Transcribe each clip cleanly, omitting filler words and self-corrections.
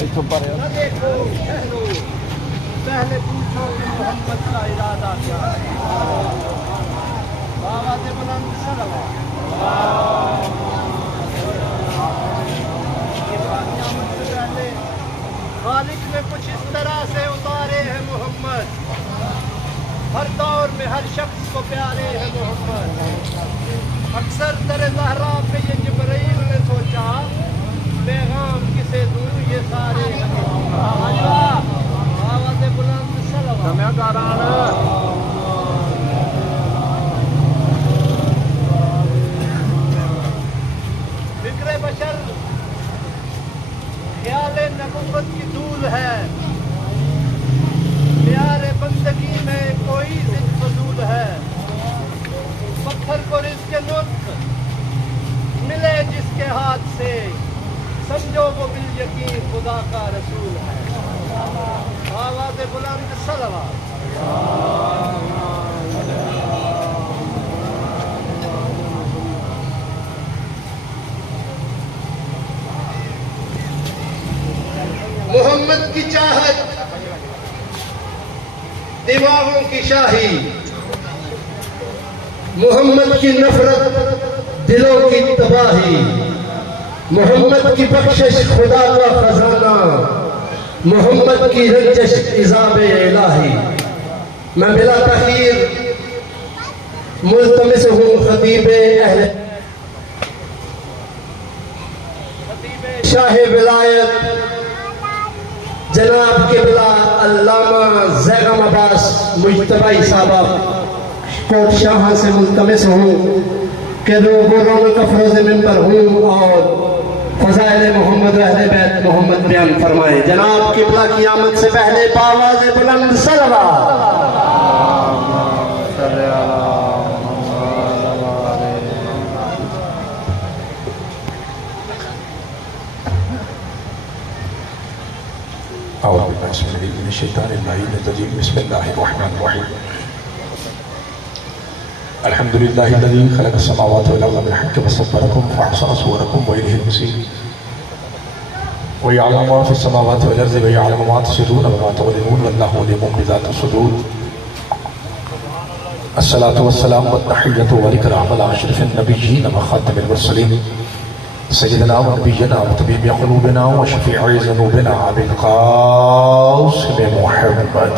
देखो पहले पूछो कि मोहम्मद का इरादा क्या है। आवाज़ बुलंद सलवात। पहले खालिक ने कुछ इस तरह से उतारे हैं मोहम्मद, हर दौर में हर शख्स को प्यारे हैं मोहम्मद। अक्सर दर ज़हरा पे ये जिब्राइल ने सोचा, पैगाम किसे दूं ये सारे हैं मोहम्मद। आवाज़ बुलंद सलवात। फिक्र बशर ख्याल नबुव्वत की धूल है, प्यारे बंदगी में कोई जिद फजूल है। पत्थर को रिज़्क़ लुत्फ़ मिले जिसके हाथ से, समझो वो बिल यकीन खुदा का रसूल है। आवाज़ बुलंद सलवात। मोहम्मद की चाहत दीवारों की शाही, मोहम्मद की नफरत दिलों की तबाही, मोहम्मद की बख्शिश खुदा का खजाना, मोहम्मद की रंजिश इज़ाबे इलाही। मैं बिला तखीर मुल्तमिस हूँ खतीबे अहले शाह विलायत जनाब किबला अल्लामा ज़ैगम अब्बास मुज्तबा साहब कोट शाह से मुल्तमिस हूँ कि रोज़ कफरोज़ मिंबर हूँ और फ़ज़ाइल मोहम्मद अहले बैत मोहम्मद बयान फरमाए। जनाब किबला की आमद से पहले बावाज़ बुलंद सलवात। अल्हम्दुलिल्लाहिल्लज़ी खलक़स समावाति वल अर्ज़ बिल हक़्क़ि वसव्वरकुम फ़अहसना सूवरकुम व इलैहिल मसीर व यअलमु मा फ़िस समावाति वल अर्ज़ि व यअलमु मा तुसिर्रून व मा तुअलिनून वल्लाहु अलीमुम बिज़ाति सुदूर। अस्सलातु वस्सलामु वत्तहिय्यतु वल इकराम अला अशरफिन नबिय्यीन व ख़ातिमिल मुरसलीन सय्यिदिना व नबिय्यिना व तबीबि क़ुलूबिना व शफ़ीइ ज़ुनूबिना अबिल क़ासिम मुहम्मद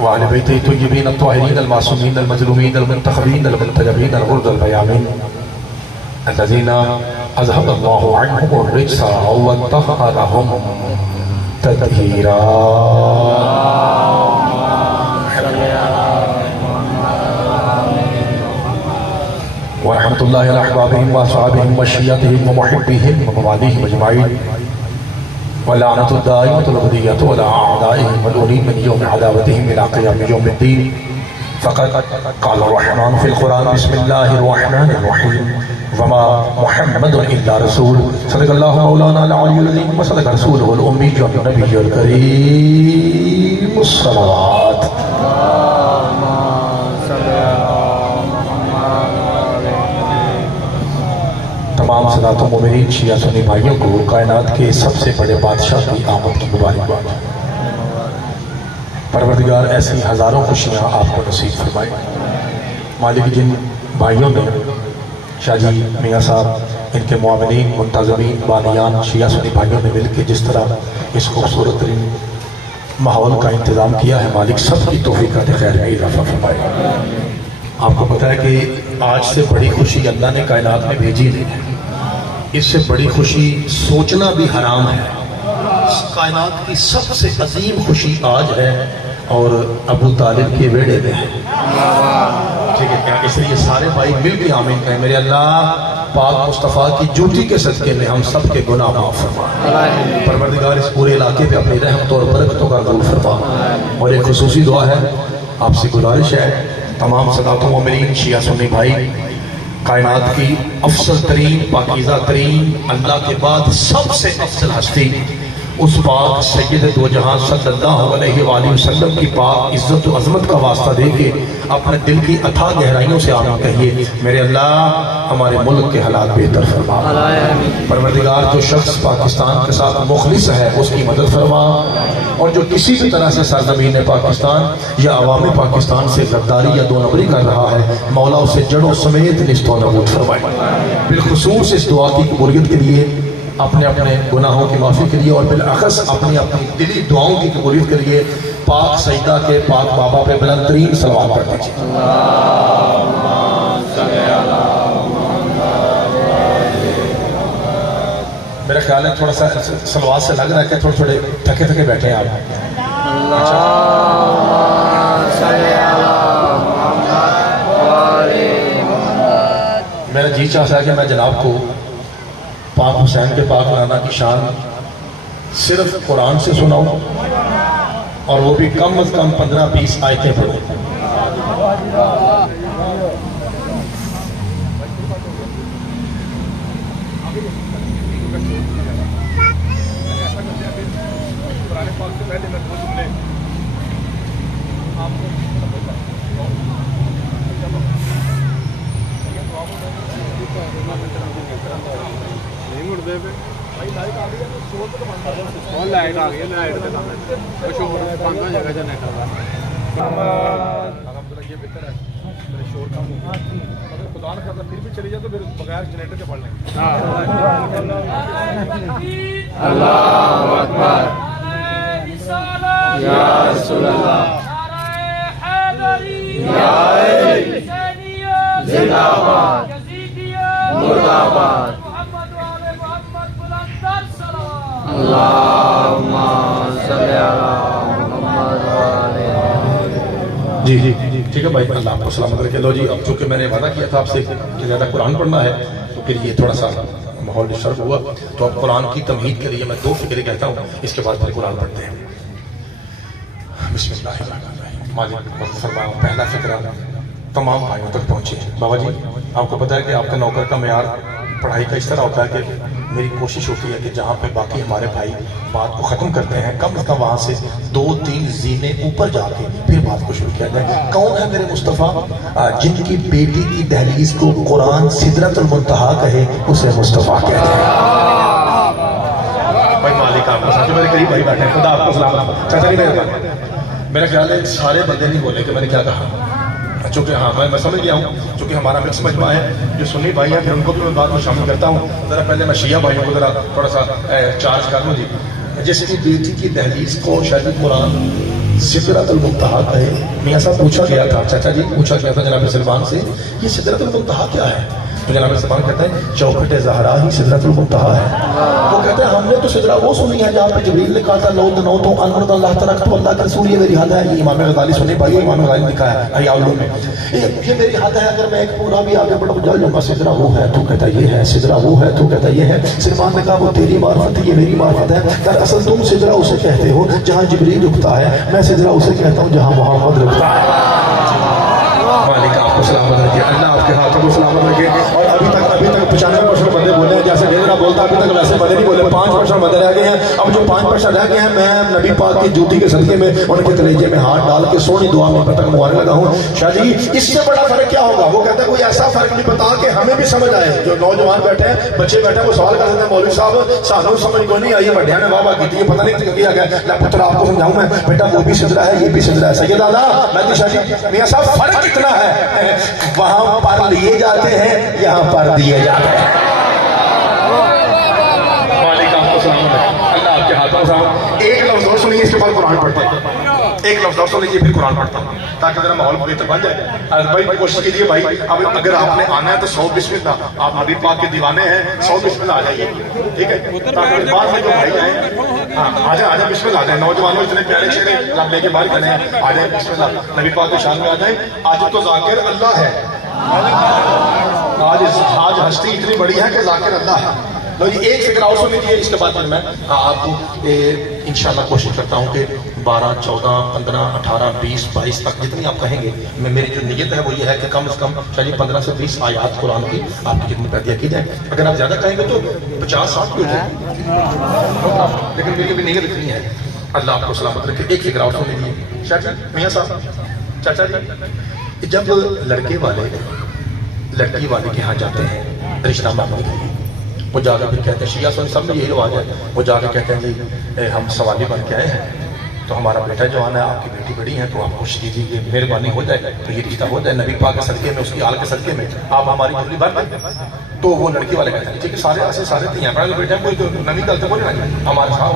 वाले बैत तय्यबीन अत्ताहिरीन अलमासूमीन अलमज़लूमीन अलमुंतखबीन अलमुंतजबीन अलग़ुर्द अलबयामीन अल्लज़ीना अज़हबल्लाहु अन्हुमुर रिज्स व तहहरहुम तत्हीरा। व रहमतुल्लाहि अला अहबाबिहिम व अस्हाबिहिम व शिय्अतिहिम व मुहिब्बिहिम व मवालिहिम अजमाईन व लानतु दाइमतु अबदिय्यतु अला अअदाइहिम मलऊनीन मिन यौमि अदावतिहिम इला क़ियामि यौमिद्दीन। फ़क़द क़ाल अर्रहमान फ़िल क़ुरआन बिस्मिल्लाहिर रहमानिर रहीम वमा मुहम्मदुन इल्ला रसूल सदक़ल्लाहु मौलाना अल-अलियुल अज़ीम व सदक़ रसूलुहुल उम्मियुन नबियुल करीम। सलावत। तमाम सदातों मोमिनीन शिया सुन्नी भाइयों को कायनात के सबसे बड़े बादशाह की आमद की मुबारकबाद। परवरदिगार ऐसी हज़ारों खुशियाँ आपको नसीब फरमाए। मालिक जिन भाइयों ने शाहजी मियाँ साहब, इनके मुआविनीन, मुंतज़मीन, बानियान, शिया सुन्नी भाइयों ने मिलकर जिस तरह इस खूबसूरत तरीन माहौल का इंतज़ाम किया है, मालिक सबकी तौफ़ीक़ात खैर में इज़ाफ़ा फरमाए। आपको पता है कि आज से बड़ी खुशी अल्लाह ने कायनात में भेजी नहीं है। इससे बड़ी खुशी सोचना भी हराम है। कायनात की सबसे अजीम खुशी आज है और अबू तालिब के बेड़े में है। ठीक है क्या? इसलिए सारे भाई मिल के आमीन कहें, मेरे अल्लाह पाक मुस्तफ़ा की जूती के सदके में हम सब के गुनाह माफ़ फरमा। परवरदिगार इस पूरे इलाके पे अपनी रहमत और बरकतों का नूर फरमा। और एक खुसूसी दुआ है, आपसे गुजारिश है, तमाम सदातों मोमिनीन शिया सुन्नी भाई, कायनात की अफसल तरीन, पाकीज़ा तरीन, अल्लाह के बाद सबसे अफसल हस्ती उस पाक सैयद दो जहां सल्लल्लाहु अलैहि वसल्लम की पाक इज्जत और अजमत का वास्ता देके अपने दिल की अथाह गहराइयों से आमीन कहिए। मेरे अल्लाह हमारे मुल्क के हालात बेहतर फरमा। परवरदिगार जो शख्स पाकिस्तान के साथ मुखलिस है उसकी मदद फरमा, और जो किसी भी तरह से सरजमीन पाकिस्तान या अवाम पाकिस्तान से गद्दारी या दो नंबरी कर रहा है, मौला उसे जड़ों समेत निस्तो नबूद फरमाए। बिलखुसूस इस दुआ की कबूलियत के लिए, अपने अपने गुनाहों की माफ़ी के लिए, और बिलअखस अपनी अपनी दिली दुआओं की कबूलियत के लिए पाक सईदा के पाक बाबा पे बुलंद तरीन सलावत पढ़ दीजिए। मेरा ख्याल है थोड़ा सा सलवात से लग रहा है कि थोड़े थोड़े थके थके बैठे हैं आप। मेरा जी चाहता है कि मैं जनाब को पाक हुसैन के पाक लाना की शान सिर्फ कुरान से सुनाऊं, और वो भी कम अज कम 15-20 आयतें पढ़ूं। लाइट आ गई, लाइट के सामने शोर बंद हो जाएगा जनरेटर का। ये बेहतर है, मेरे शोर कम हो गया। अगर खुदा न खास्ता फिर भी चली जाए तो फिर बगैर जनरेटर के पढ़ लेंगे। अल्लाहु अकबर या रसूल अल्लाह जिंदाबाद मुर्दाबाद। जी जी ठीक है भाई, अल्लाह आपको सलामत रखे। लो जी, अब चूँकि मैंने वादा किया था आपसे कि ज़्यादा कुरान पढ़ना है, तो फिर ये थोड़ा सा माहौल डिस्टर्ब हुआ, तो अब कुरान की तमहीद के लिए मैं 2 फिक्रे कहता हूँ, इसके बाद फिर कुरान पढ़ते हैं। बिस्मिल्लाहिर्रहमानिर्रहीम। मालिक फरमाओ, पहला फिक्रा तमाम भाइयों तक पहुँचे। बाबा जी, आपको पता है कि आपका नौकर का मेयार पढ़ाई का इस तरह होता है कि मेरी कोशिश होती है कि जहाँ पे बाकी हमारे भाई बात को ख़त्म करते हैं, कम से कम वहाँ से 2-3 जीने ऊपर जाके फिर बात को शुरू किया जाए। कौन है मेरे मुस्तफ़ा जिनकी बेटी की दहलीज को कुरान सिदरतुल मुंतहा कहे, उसे मुस्तफ़ा कहते हैं। भाई मालिक आपको साथ मेरे करीब भाई बैठे हैं, खुदा आपको सलामत। चाचा जी मेरा ख्याल है सारे बंदे नहीं बोले कि मैंने क्या कहा, चूँकि हाँ मैं समझ गया हूँ, चूँकि हमारा मिक्स मजमा है। जो सुन्नी भाई हैं फिर उनको भी मैं बात में शामिल करता हूँ। ज़रा पहले मैं शिया भाइयों को ज़रा थोड़ा सा चार्ज कर लूँ जी। जिसकी बेटी की दहलीज को शायद कुरान सिदरतुल मुंतहा कहे। मियाँ साहब पूछा गया था, चाचा जी पूछा गया था जनाब सलमान से, ये सिदरतुल मुंतहा क्या है? तो जनाब सलमान कहते हैं चौखट ज़हरा ही सिदरतुल मुंतहा है। वो कहते हैं हमने तो सिदरा वो सुनी है जहाँ पे जबरील ने कहा था लो तो अनमत अल्लाह तरक तो अल्लाह के रसूल ये मेरी हद है। ये इमाम गज़ाली सुनी भाई, इमाम गज़ाली ने लिखा है अहयाउल में, ये मेरी हद है, अगर मैं एक पूरा भी आगे बढ़ जाऊँगा। सिदरा वो है, तू कहता ये है, सिदरा वो है, तू कहता ये है। सलमान ने कहा वो तेरी मार्फत है, ये मेरी मार्फत है। दरअसल तुम सिदरा उसे कहते हो जहाँ जबरील रुकता है, मैं सिदरा उसे कहता हूँ जहाँ मोहम्मद रुकता है। मालिक आपको सलामत रखे, अल्लाह आपके हाथों को सलामत रखे। और अभी तक 95% बंदे बोले हैं, जैसे डेजरा बोलता अभी तक वैसे बंदे नहीं बोले। 5% बंदे रह गए हैं। अब जो 5% रह गए हैं, मैं नबी पाक की जूती के सदके में उनके कलेजे में हाथ डाल के सोनी दुआ में तक मुबारक लगा हूँ। शाह जी, इससे बड़ा फर्क क्या होगा? वो कहते हैं कोई ऐसा फर्क नहीं बता के हमें भी समझ आए। जो नौजवान बैठे हैं, बच्चे बैठे हैं, वो सवाल कर सकते हैं मौलवी साहब सानू समझ को नहीं आई, बड़िया ने वाह की, पता नहीं किया गया। पुत्र आपको समझाऊं मैं, बेटा वो भी सिदरा है, ये भी सिदरा है। सैयद आला मैं शाह जी, मियाँ साहब फर्क कितना है? वहां पर लिए जाते हैं, यहाँ पर दिए जाते हैं। मालिक आपको सलामत है, अल्लाह आपके हाथों में। एक लफ्ज और सुनिए, इसके बाद कुरान पढ़ते हैं। एक लफ्ज और सुन लीजिए, फिर कुरान पढ़ता हूँ ताकि जरा माहौल बेहतर बन जाए। भाई कोशिश कीजिए भाई, अब अगर आपने आना है तो 100 बिस्मिल्लाह। आप नबी पाक के दीवाने हैं, 100 बिस्मिल्लाह आ जाइए, ठीक है? ताकि बाद में जो भाई आए, हाँ आजा बिस्मिल्लाह आ जाए। नौजवानों इतने प्यारे शेरे आप लेके बाहर खड़े हैं, आ जाए बिस्मिल्लाह, नबी पाक की शान में आ जाए। आज तो जाकिर अल्लाह है, आज हस्ती इतनी बड़ी है कि जाकिर अल्लाह है। लो जी, एक फिक्र और सुन लीजिए, इसके बाद मैं आपको इंशाल्लाह कोशिश करता हूँ कि 12, 14, 15, 18, 20, 22 तक जितनी आप कहेंगे, मेरी जो नीयत है वो ये है कि कम से कम चलिए 15 से 20 आयात कुरान की आपकी जितनी पैदिया की जाए। अगर आप ज़्यादा कहेंगे तो 50-60 भी हो जाए, लेकिन मेरी अभी नीयत इतनी है। अल्लाह आपको सलामत रखे। एक ग्राउंड सुन लीजिए चाचा मियाँ साहब, चाचा जी, जब लड़के वाले लड़की वाले के यहाँ जाते हैं रिश्ता मांगने के लिए, वो जाकर फिर कहते हैं, शिया सुन सब में यही रिवाज है, वो जाकर कहते हैं जी हम सवाली बन के आए हैं, तो हमारा बेटा जो आना है, आपकी बेटी बड़ी है, तो आप खुश कीजिए कि मेहरबानी हो जाए तो ये रिश्ता हो जाए, नबी पाक के सदके में, उसकी आल के सदके में आप हमारी झोली भर दें। तो वो लड़की वाले कहते हैं ठीक है, सारे ऐसे सारे तो यहाँ बेटा कोई तो नवी गलत बोले ना हमारे साथ।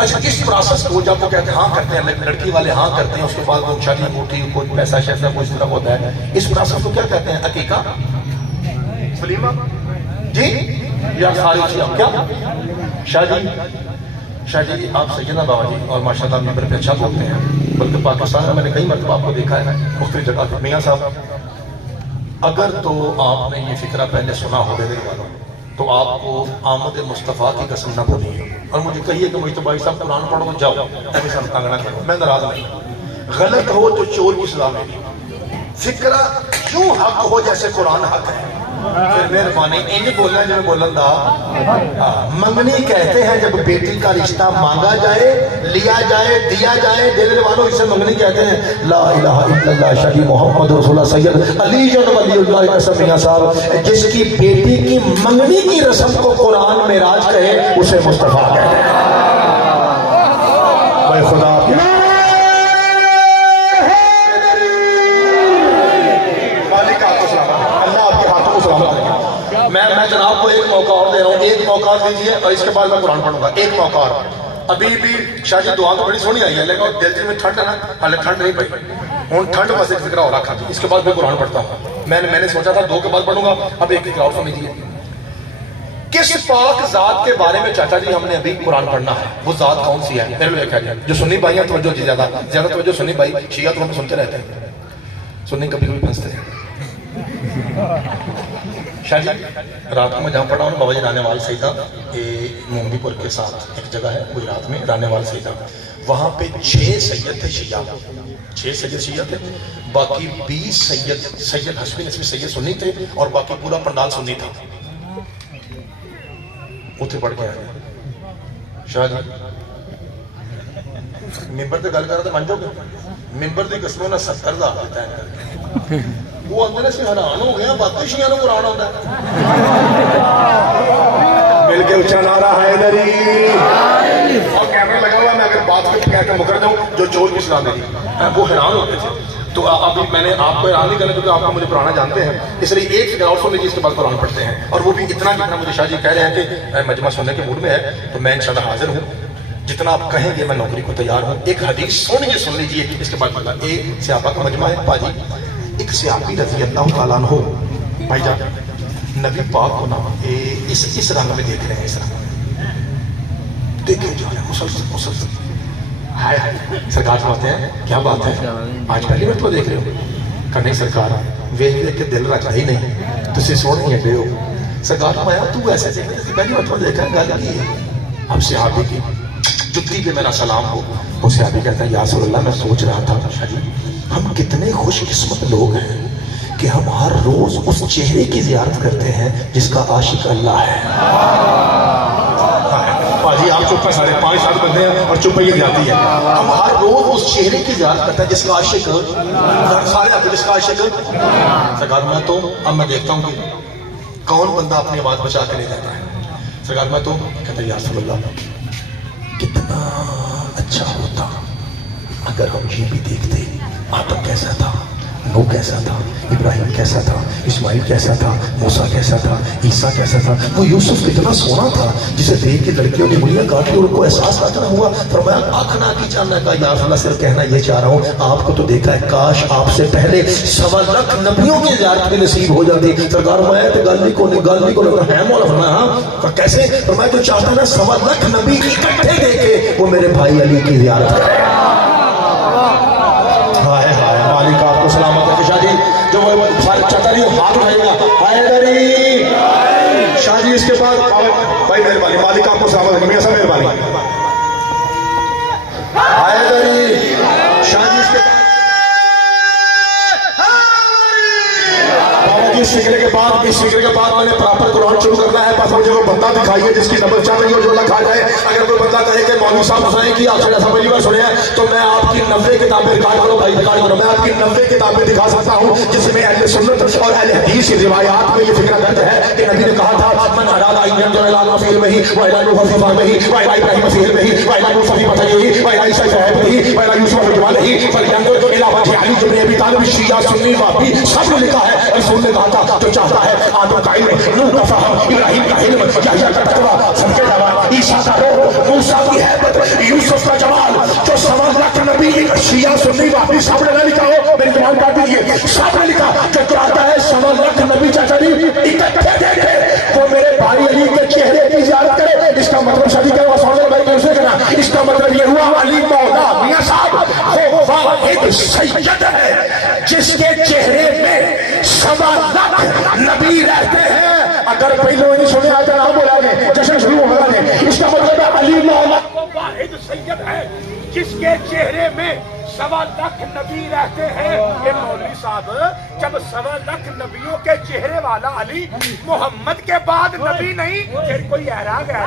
अच्छा, इस प्रोसेस को जब वो कहते हैं हाँ करते हैं, लड़की वाले हाँ करते हैं, उसके बाद वो शादी मोटी कोई पैसा शैसा कोई इस तरह होता है, इस प्रोसेस को क्या कहते हैं? अकीका, वलीमा जी, या सारी चीज क्या शादी जी आप सैयदा बाबा जी, और माशाल्लाह नंबर पे अच्छा बोलते हैं, बल्कि पाकिस्तान में मैंने कई मरतबा आपको देखा है मुख्तलिफ जगह पे। मियाँ साहब, अगर तो आपने ये फिक्रा पहले सुना हो देने वालों, तो आपको आमद मुस्तफ़ा की कसम न बोलिए और मुझे कहिए कि मुझे तो भाई साहब कुरान पढ़ो, जाओ ऐसे तंग ना करो, मैं नाराज नहीं। गलत हो तो चोर की सजा में फिक्रा क्यों हक हो जैसे कुरान हक है, फिर मेहरबानी इंज बोलना जो बोलन दा। मंगनी कहते हैं जब बेटी का रिश्ता मांगा जाए, लिया जाए, दिया जाए, देने वालों इसे मंगनी कहते हैं। ला इलाहा इल्लल्लाह शही मोहम्मद रसूलुल्लाह सैयद अली वलीउल्लाह कसम मियां साहब, जिसकी बेटी की मंगनी की रस्म को कुरान में राज कहे उसे मुस्तफा कहते हैं। भाई खुदा मैं जनाब को एक मौका और दे रहा हूँ, एक मौका और दीजिए और इसके बाद मैं कुरान पढ़ूंगा, एक मौका और। अभी भी शायद दुआ तो बड़ी सोहनी आई है, लेकिन दिल में ठंड है ना, हाले ठंड नहीं पई, हूँ ठंड बस एक फिक्रा हो रखा, इसके बाद मैं कुरान पढ़ता हूँ। मैंने सोचा था 2 के बाद पढ़ूंगा, अब एक और सुन लीजिए। किस पाक जात के बारे में चाचा जी हमने अभी कुरान पढ़ना है, वो जात कौन सी है? मेरे लिए क्या जो सुन्नी भाई है तवज्जो जी, ज्यादा तवज्जो सुन्नी भाई, शिया तो हम सुनते रहते हैं, सुन्नी कभी कभी फंसते हैं। शाह जी रात में जहाँ पढ़ा हूँ बाबा जी रानेवाल सईदा, ये मोमदीपुर के साथ एक जगह है गुजरात में, रानेवाल सईदा, वहाँ पे 6 सैयद थे शिया, 6 सैयद शिया थे, बाकी 20 सैयद हस्बी नस्बी सैयद सुन्नी थे और बाकी पूरा पंडाल सुन्नी था। उसे पढ़ के आए शाह जी, मिंबर से गल कर तो मन जाओगे, मिंबर की कसम ना 70 का आता है, वो अंदर से हैरान हो गया, बाकी शिया को कुरान आता है। मिल के उच्चा नारा हैदरी, और कैमरा लगा हुआ, मैं अगर बात करके मुकर दूं जो चोर की सलाह मेरी, वो हैरान हो गए थे। तो अभी मैंने आपको हैरान नहीं करना क्योंकि आपको मुझे पुराना जानते हैं, इसलिए एक फिक्र और सुन लीजिए, इसके बाद कुरान पढ़ते हैं, और वो भी इतना जितना मुझे शाह जी कह रहे हैं कि मजमा सुनने के मूड में है, तो मैं इंशाल्लाह हाजिर हूँ, जितना आप कहेंगे मैं नौकरी को तैयार हूँ। एक हदीस सुन लीजिए, इसके बाद एक सहाबा का मजमा है पाजी, एक सहाबी रज़ी अल्लाह तआला अन्हु भाईजान नबी पाक को ना इस रंग में देख रहे हैं, इस रंग में देखे जो है मुसलसल हाय सरकार समझते हैं क्या बात है, आज पहली बार तो देख रहे हो, नहीं सरकार वेख के दिल रखा ही नहीं, तुझे सोने है हो सरकार, मैं तू ऐसे देख रहे पहली बार तो देखा, गल की है अब सहाबी की जुत्ती पे मेरा सलाम हो। वो सहाबी कहता है या रसूल अल्लाह, मैं सोच रहा था शाह जी हम कितने खुशकिस्मत लोग हैं कि हम हर रोज उस चेहरे की जियारत करते हैं जिसका आशिक अल्लाह है। पाजी आप चुप है, सारे 5-7 बंदे हैं और चुप ही जाती है, हम हर रोज उस चेहरे की जियारत करते हैं जिसका आशिक, सारे आते जिसका आशिक सरकार। मैं तो अब मैं देखता हूँ कि कौन बंदा अपनी आवाज बचा के ले जाता है। सरकार मैं तो कहता या रसूल अल्लाह कितना अच्छा होता अगर हम ये भी देखते आदम कैसा था, नूह कैसा था, इब्राहिम कैसा था, इस्माइल कैसा था, मूसा कैसा था, ईसा कैसा था, वो यूसुफ कितना सोना था जिसे देख के लड़कियों ने उंगलियां काटी और उनको एहसास ना हुआ। फरमाया आँख ना की जानना का या अल्लाह, सिर्फ कहना ये चाह रहा हूँ आपको तो देखा है, काश आपसे पहले 1.25 लाख नबियों की ज़ियारत भी नसीब हो जाती। सरकार मैं तो गल को लगता है मौला फरमाया हाँ कैसे, फरमाया जो चाहता ना 1.25 लाख नबी इकट्ठे देखे वो मेरे भाई अली की ज़ियारत करे। मालिक आपको सलामत रखे। शाह जी जो वो चाचा जी हाथ उठाएगा शाह जी, इसके बाद भाई मेहरबानी, मालिक आपको सलामत रखे। मियां साहब मेहरबानी, इस फिक्र के बाद मैंने प्रॉपर कुरान शुरू करना है। बस मुझे वो बंदा दिखाइए जिसकी नंबर चल रही हो, जो लिखा जाए। अगर कोई बंदा कहे कि मौलवी साहब हुसैन की आपसे ऐसा पहली बार सुने हैं, तो मैं आपकी 90 किताबें रिकॉर्ड करो भाई, रिकॉर्ड करो। मैं आपकी 90 किताबें दिखा सकता हूँ जिसमें अहले सुन्नत और अहले हदीस की रिवायात में ये फिक्र दर्ज है कि नबी ने कहा था मन अरादा अन यंजुर इला मफील में ही व इला नूह फी फहमिही व इला इब्राहीम फील में ही व इला मूसा फी बतईही व इला ईसा फी रहबतिही व इला यूसुफ फी जवालिही फलयंजुर इला वजहि अली इब्न अबी तालिब शिया सुन्नी वाबी सब ने लिखा है। रसूल ने कहा था जो चाहता है आदम का इल्म, नूह का फहम, इब्राहीम का इल्म, याह्या का तकवा, सबके जवाब, ईसा का रूह, मूसा की हैबत, यूसुफ का जमाल, जो सवा लाख नबी शिया सुन्नी वाबी सब ने लिखा हो, मेरी जवान काट दीजिए, सब ने लिखा। जो चाहता है सवा लाख नबी चाचारी इकट्ठे देखे वो मेरे भाई अली के चेहरे की ज़ियारत करे। इसका मतलब शादी का भाई दूसरे करना, इसका मतलब ये हुआ अली मौला मियां साहब वो वाहिद सैयद है जिसके चेहरे में सवा लाख नबी रहते हैं। अगर पहले नहीं सुने आता ना बोला जश्न शुरू होगा नहीं। इसका मतलब है अली मौला वो वाहिद सैयद है जिसके चेहरे में सवा लाख नबी रहते हैं। ये मौलवी साहब जब सवा लाख नबियों के चेहरे वाला अली मोहम्मद के बाद नबी नहीं फिर कोई ऐराग है।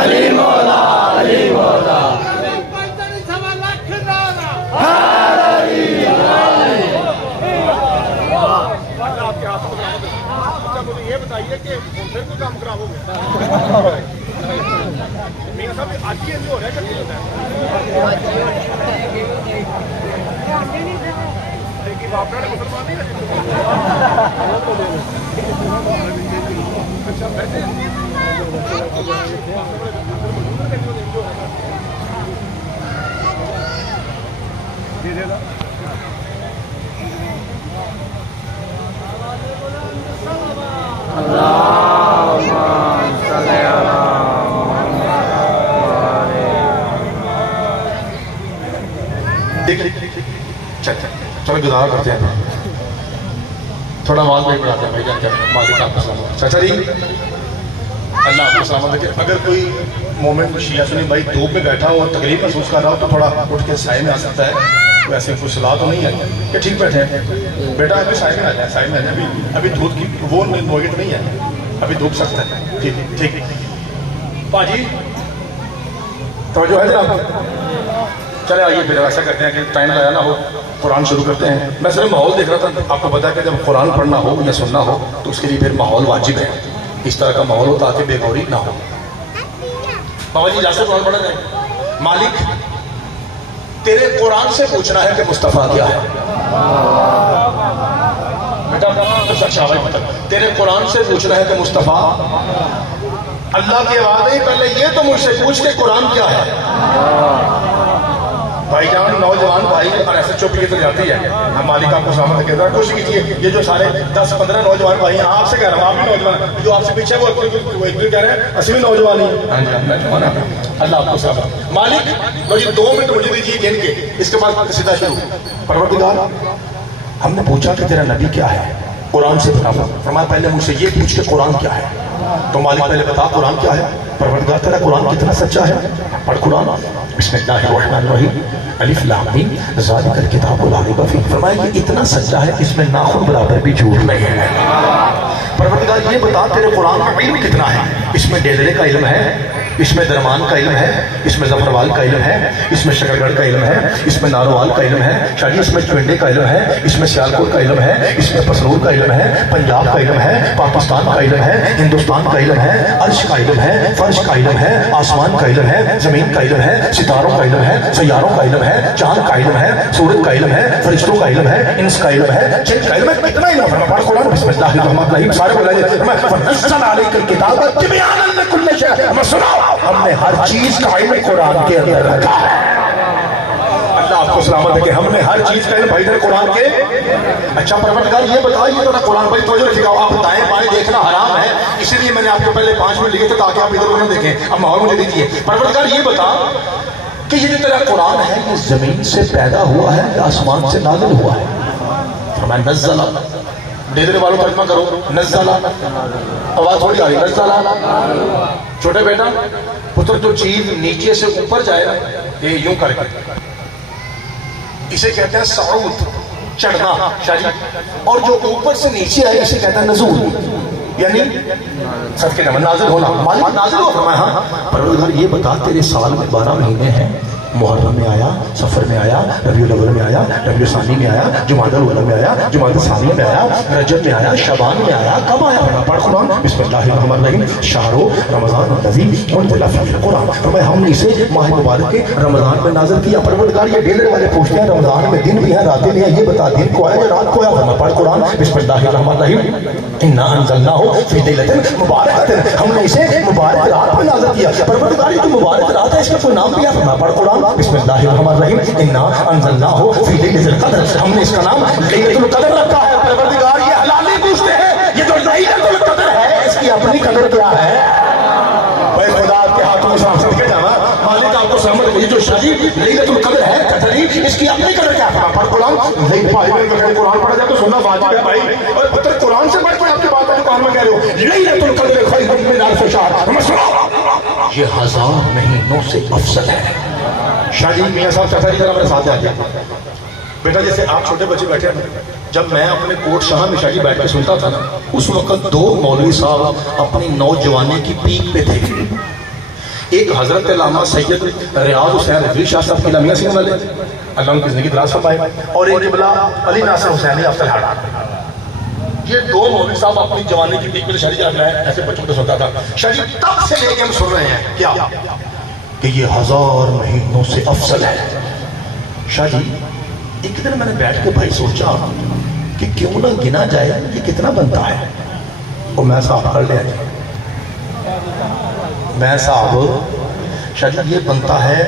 अली मौला, अली मौला, मुझे ये बताइए कि फिर कोई काम खराब हो गया मियां साहब आज ही हो रहा है कि लेकिन आपने मुसलमान नहीं अच्छा बैठे चलो गुजारा करते हैं, थोड़ा माल भाई बढ़ाते हैं भाई जान मालिक आपको सलामत। चाचा जी अल्लाह आपको सलामत रखे। अगर कोई मोमेंट शिया सुनी भाई धूप में बैठा हो और तकलीफ महसूस कर रहा हो तो थोड़ा उठ के साए में आ सकता है। वैसे कोई सलाह तो नहीं है कि ठीक बैठे हैं बेटा, अभी साए में आ जाए, साए में आ जाए। अभी धूप की वो नोगेट नहीं है, अभी धूप सकता है। ठीक ठीक भाजी तो जो है जनाब, चले आइए फिर ऐसा करते हैं कि टाइम लगाया ना हो, कुरान शुरू करते हैं। मैं सिर्फ माहौल देख रहा था, आपको पता है कि जब कुरान पढ़ना हो या सुनना हो तो उसके लिए फिर माहौल वाजिब है। इस तरह का माहौल हो ताकि बेगौरी ना हो। बाबा जी जैसे कुरान पढ़ा जाए, मालिक तेरे कुरान से पूछना है कि मुस्तफ़ा क्या है। बेटा तो सच है, तेरे कुरान से पूछना है कि मुस्तफ़ा अल्लाह की आवाज़ है। पहले ये तो मुझसे पूछ के कुरान क्या है। भाईजान नौजवान भाई और ऐसे चुप की तो जाती है। हम मालिक आपको सामने कहता है कोशिश कीजिए, ये जो सारे 10-15 नौजवान भाई हैं, आपसे कह रहा हूँ, आप भी नौजवान जो आपसे पीछे वो कह रहे हैं असली नौजवान ही। अल्लाह आपको सामने मालिक मुझे 2 मिनट मुझे दीजिए गिन के, इसके बाद सीधा शुरू। परवरदिगार हमने पूछा कि तेरा नबी क्या है, कुरान से बता। फरमाया पहले मुझसे ये पूछ के कुरान क्या है। तो मालिक पहले बता कुरान क्या है। परवरदिगार तेरा कुरान कितना सच्चा है, पढ़ कुरान। बिस्मिल्लाहिर्रहमानिर्रहीम अलिफ लाम मीम ज़ालिकल किताबु ला रैब फीह। फरमाया कि इतना सच्चा है इसमें नाखुन बराबर भी झूठ नहीं है। परवरदिगार ये बता तेरे कुरान का इल्म कितना है, इसमें डेलरे का इल्म है, इसमें दरमान का इल्म है, इसमें जफरवाल का इल्म है, इसमें शकरगढ़ का इल्म है, इसमें नारोवाल का इल्म है, शायद इसमें चुंडे का इल्म है, इसमें सियालकोट का इल्म है, इसमें पसरूर का इल्म है, पंजाब का इल्म है, पाकिस्तान का इल्म है, हिंदुस्तान का इल्म है, अर्श का इल्म है, फर्श का इल्म है, आसमान का इल्म है, जमीन का इल्म है, सितारों का इल्म है, सैयारों का इल्म है, चांद का इल्म है, सूरज का इल्म है, फरिश्तों का इल्म है, इंस का इल्म है, जिन का इल्म है। कितना इल्म है पढ़ कुरान। बिस्मिल्लाहिर्रहमानिर्रहीम सारे बोलेंगे मैं फनज़्ज़ल अलैकल किताब तिबयानन लिकुल्लि शै। मैं सुनाओ हमने हर चीज का इल्म कुरान के अंदर रखा है। अल्लाह आपको सलामत है कि हमने हर चीज का इल्म भाई कुरान के। अच्छा परवरदिगार ये बताइए तो ना कुरान भाई तो रखिएगा, आप दाएं बाएं देखना हराम है, इसीलिए मैंने आपको पहले 5 मिनट लिए थे ताकि आप इधर उधर देखें। अब माहौल मुझे दीजिए। परवरदिगार ये बता कि ये जो तेरा कुरान है ये जमीन से पैदा हुआ है या आसमान से नाज़िल हुआ है। फरमाया नज़्ज़ल देने वालों तर्जमा करो, नज़ला, आवाज थोड़ी आ रही, नज़ला। छोटे बेटा पुत्र, जो चीज नीचे से ऊपर जाए ये यूं करके इसे कहते हैं सऊद, चढ़ना शादी, और जो ऊपर से नीचे आए इसे कहते हैं नज़ूल, यानी सबके नाम नाजिल होना। मालिक नाजिल हो फरमाया, हाँ परवरदिगार ये बता तेरे साल में 12 महीने हैं, मुहर्रम में आया, सफर में आया, रबीउल अव्वल में आया, रबीउल सानी में आया, जुमादुल उला में आया, जुमादुल सानी में आया, रजब में आया, शबान में आया, कब आया? पढ़ कुरान, बिस्मिल्लाहिर्रहमानिर्रहीम, शहरो रमजान अल्लज़ी उनज़िला फ़ीहिल कुरान। फरमाया हमने इसे माह मुबारक के रमजान में नाज़िल किया। परवरदिगार ये डेढ़ वाले पूछते हैं रमजान में दिन भी है रातें भी है, ये बता दिन को आया या रात को आया? फरमाया पढ़ कुरान, बिस्मिल्लाहिर्रहमानिर्रहीम, इन्ना अंज़लनाहु फ़ी लैलतिन मुबारकतिन, हमने इसे मुबारक रात में नाज़िल किया। परवरदिगार ये जो मुबारक रात है इसका कोई नाम भी है? फरमाया पढ़ कुरान, बिस्मिल्लाहिर्रहमानिर्रहीम, इन्ना अंज़लनाहु फ़ी लैलतिल क़द्र, हमने इसका नाम लैलतुल क़द्र रखा है। परवरदिगार ये हलाली पूछते हैं, ये जो लैलतुल क़द्र है इसकी अपनी कदर क्या है? भाई खुदा के हाथों में सामने के जाना, मालिक आपको समझ गई जो शादी लैलतुल क़द्र है कदरी, इसकी अपनी कदर क्या है? पढ़ कुरान, नहीं भाई अगर कुरान पढ़ा जाए तो सुनना वाजिब है भाई, और पुत्र कुरान से बढ़ के आपकी बात है कुरान में कह रहे हो लैलतुल क़द्र खैरुम मिन अल्फ शहर, ये 1000 महीनों से अफजल है। शादी मियां साहब चाचा जी जरा मेरे साथ आ जाए। बेटा जैसे आप छोटे बच्चे बैठे हैं, जब मैं अपने कोट शाह में शादी बैठ के सुनता था ना, उस वक्त 2 मौलवी साहब अपनी नौजवानी की पीक पे थे। एक हजरत अल्लामा सैयद रियाज हुसैन रज़वी शाह साहब की मियां सिंह वाले, अल्लाह उनकी जिंदगी दराज फरमाए, और एक किबला अली नासिर हुसैनी अफजल हाड़ा। ये 2 मौलवी साहब अपनी जवानी की पीक पे शादी कर रहे हैं, ऐसे बच्चों को सुनता था। शादी तब से लेके हम सुन रहे हैं क्या कि ये 1000 महीनों से अफजल है। शादी एक दिन मैंने बैठ के भाई सोचा कि क्यों ना गिना जाए ये कितना बनता है, और मैं साहब कर लिया, मैं साहब शादी ये बनता है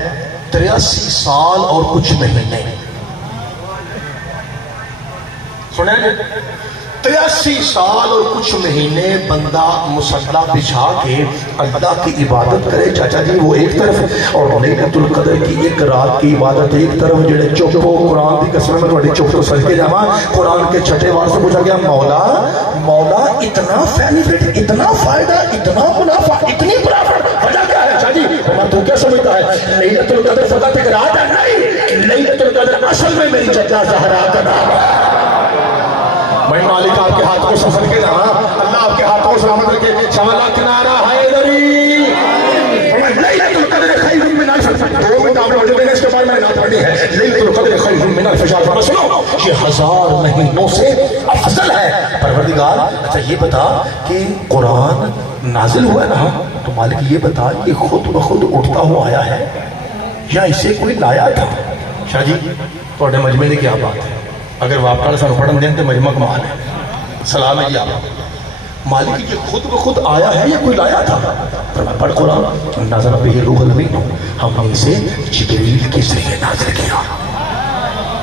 83 साल और कुछ महीने। सुने 83 साल और कुछ महीने बंदा मुसल्ला बिछा के अल्लाह की इबादत करे चाचा जी, वो एक तरफ, और लैलतुल क़द्र की एक रात की इबादत एक तरफ। जेड़े चुप हो कुरान की कसम में थोड़ी चुप तो सर के जावा, कुरान के छठे वार से पूछा गया मौला मौला इतना बेनिफिट, इतना फायदा, इतना मुनाफा, इतनी प्रॉफिट, वजह क्या है चाची? और तू क्या समझता है लैलतुल क़द्र फकत एक रात है? नहीं, लैलतुल क़द्र असल में मेरी चचा ज़हरा का नाम है। भाई मालिक आपके हाथ को सफर के जाना, अल्लाह आपके हाथों को सलामत रखे। शमला किनारा हैदरी, लैलतुल क़द्र खैरुम मिन अल्फ शहर, 2 मिनट आपने मुझे देने, इसके बाद मैंने नात पढ़ी है लैलतुल क़द्र खैरुम मिन अल्फ शहर। सुनो ये 1000 महीनों से अफजल है। परवरदिगार अच्छा ये बता कि कुरान नाजिल हुआ ना, तो मालिक ये बता ये खुद ब खुद उठता हुआ आया है या इसे कोई लाया था? शाह जी थोड़े मजमे की क्या बात है, अगर वापस सानू पढ़न दें तो मजमा कमाल है, सलाम है जी आप। मालिक ये खुद ब खुद आया है या कोई लाया था? पढ़ कुरान, नज़र बिही रूहुल अमीन, हमने इसे जिब्रील के ज़रिए नाज़िल किया।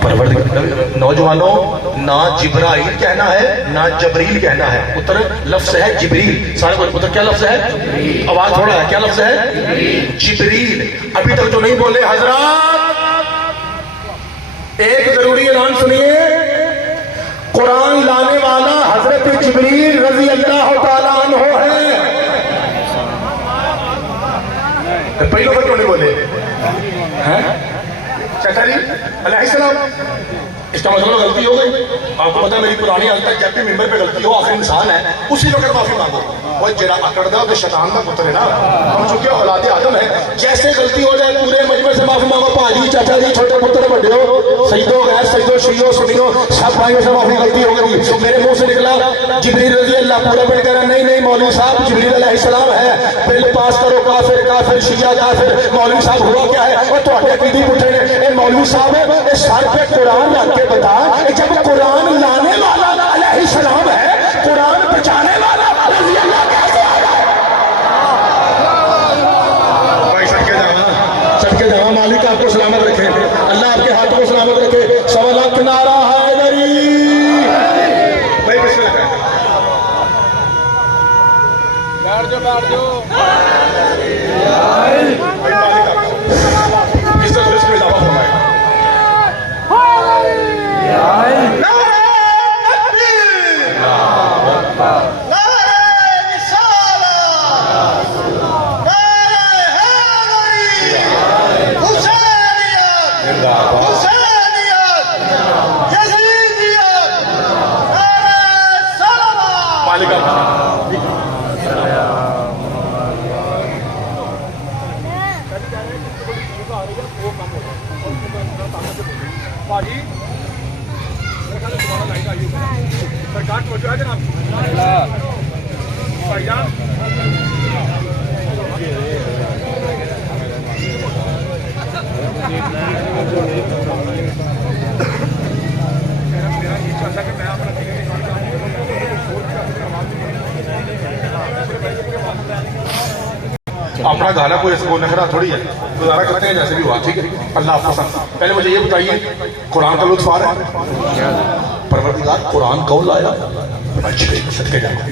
परवरदिगार नौजवानों, ना जिब्राइल कहना है ना जबरील कहना है, उत्तर लफ्ज है जिब्रील। सारे बोले पुत्र क्या लफ्ज है? आवाज थोड़ा है, क्या लफ्ज है? जिब्रील। अभी तक जो नहीं बोले हजरात, एक जरूरी ऐलान सुनिए, कुरान लाने वाला हजरत जिब्रील रज़ी अल्लाह तआला अन्हु है। पहले क्यों नहीं बोले हैं चाचा जी अलैहिस्सलाम? इसका मतलब गलती हो गई। आपको पता है मेरी पुरानी हालत तक जब भी मिंबर पे गलती हो, आखिर इंसान है, उसी वक्त माफी मांगो। और जरा अकड़दा तो शैतान का पुत्र है ना, हम चूंकि औलाद आदम है, जैसे गलती हो जाए पूरे मजमे से माफी मांगो। भाजी चाचा जी छोटे पुत्र बड़े हो, सजदो गैर सजदो शियो सुनियो सब भाइयों से माफी, गलती हो गई। मेरे मुंह से निकला जिब्रील रज़ी अल्लाह, पूरा बिल कह रहा नहीं नहीं मौलवी साहब जिब्रील अलैहिस्सलाम है, बिल पास करो। काफिर काफिर शिया काफिर। मौलवी साहब हुआ क्या है? और तो अकीदी उठे ने मौलवी साहब सर पे कुरान रख के बता, जब कुरान लाने वाला अलैहिस्सलाम है, कुरान बचाने वाला रज़ी अल्लाह कैसे आ रहा है? भाई सटके जावा, मालिक आपको सलामत रखे, अल्लाह आपके हाथों को सलामत रखे। सवाल किनारा हैदरी भाई बैठ जाओ इज्जत रिस्क में इजाफा फरमाए। मालिक भाजी मेरे ख्याल से दोबारा लाइट आई होगी सरकार पहुंचो है जनाब भाईजान मेरा ये चाहता कि मैं अपना अपना गाना कोई इसको नखरा थोड़ी है, गुजारा करते हैं जैसे भी हुआ, ठीक है। अल्लाह आपको पसंद। पहले मुझे ये बताइए, कुरान का लुत्फ आ रहा है? परवरदिगार कुरान कौन लाया?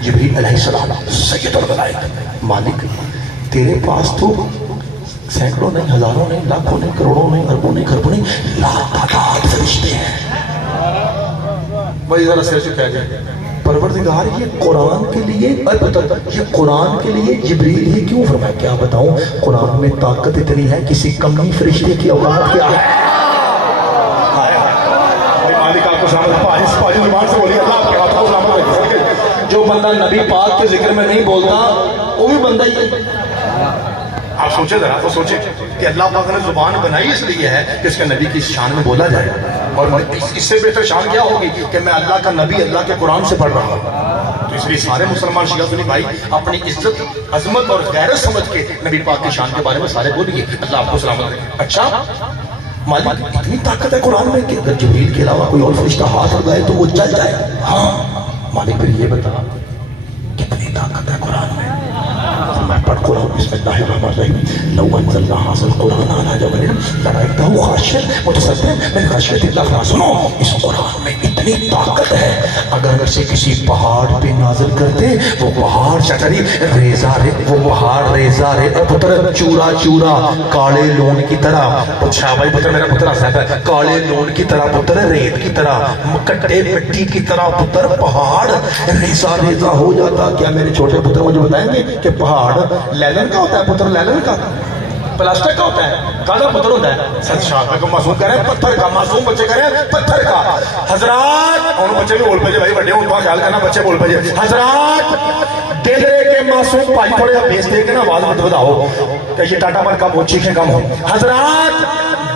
जिब्रील अलैहिस्सलाम सैयदुल मलाइका। मालिक तेरे पास तो सैकड़ों नहीं, हजारों नहीं, लाखों नहीं, करोड़ों नहीं, अरबों नहीं, खरबों नहीं, लाख फरिश्ते हैं। भाई जरा सिर झुका जाए। परवरदिगार ये कुरान के लिए, ये कुरान के लिए जिब्रील ही क्यों फरमाया? क्या बताऊं, कुरान में ताकत इतनी है, किसी कमी फरिश्ते की औकात क्या है? मालिक आपको जुबान से बोलिए, अल्लाह आपके हाथों को सलामत रखे। जो बंदा नबी पाक के जिक्र में नहीं बोलता वो भी बंदा ही है। आप सोचे जरा, वो सोचे कि अल्लाह पाक ने जुबान बनाई इसलिए है कि इसके नबी की शान में बोला जाए, और इससे बेहतर शान क्या होगी कि मैं अल्लाह का नबी अल्लाह के कुरान से पढ़ रहा हूँ। तो इसलिए सारे मुसलमान शिया सुन्नी भाई अपनी इज्जत, अजमत और गैरत समझ के नबी पाक की शान के बारे में सारे बोलिए, अल्लाह आपको सलामत रखे। अच्छा मालिक इतनी ताकत है कुरान में कि अगर जिब्रील के अलावा कोई और फरिश्ता हाथ लगाए तो वो जल जाए। हाँ मालिक फिर ये बता कितनी ताकत है कुरान में? मैं पढ़ता हूँ बिस्मिल्लाहिर्रहमानिर्रहीम। लौ अंज़लना हाज़ल कुरान अला जबलिन लरअयतहु खाशिअन मुतसद्दिअन मिन खश्यतिल्लाह। सुनो, इस कुरान में इतनी ताकत है, अगर इसे किसी पहाड़ पे नाजिल करते वो पहाड़ चटरी रेजा रे, वो पहाड़ रेजा रे पुत्र चूरा चूरा काले लून की तरह। अच्छा भाई पुत्र, मेरा पुत्र हंसता है, काले लून की तरह पुत्र, रेत की तरह, कट्टे मिट्टी की तरह पुत्र, पहाड़ रेजा रेजा हो जाता। क्या मेरे छोटे पुत्र मुझे बताएंगे कि पहाड़ लैलन का होता है? पुत्र लैलन का, प्लास्टिक का होता है, काला पुत्र होता है। सच शाह को मासूम कह रहे हैं पत्थर का, मासूम बच्चे कह रहे हैं पत्थर का। हजरात और बच्चे भी बोल पे भाई, बड़े उनका ख्याल करना, बच्चे बोल पे हजरात डेलरे के मासूम भाई थोड़े बेच दे के ना आवाज मत बताओ कि ये टाटा पर कम हो, चीखें कम हो। हजरात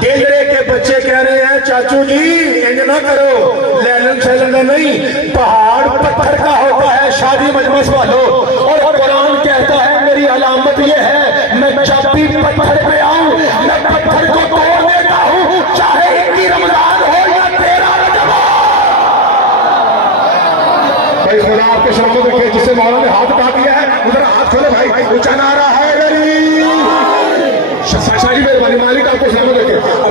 डेलरे के बच्चे कह रहे हैं चाचू जी इंज ना करो, लैलन सैलन का नहीं, पहाड़ पत्थर का होता है। शादी मजमस वालों, और कुरान कहता है मेरी अलामत ये है, मैं जब भी पत्थर पे आऊं मैं पत्थर को तोड़ देता हूं, चाहे इनकी रमजान हो या 13 रजब। भाई खुदा आपके शर्मों में जिससे मौला ने हाथ उठा दिया है उधर हाथ खोले।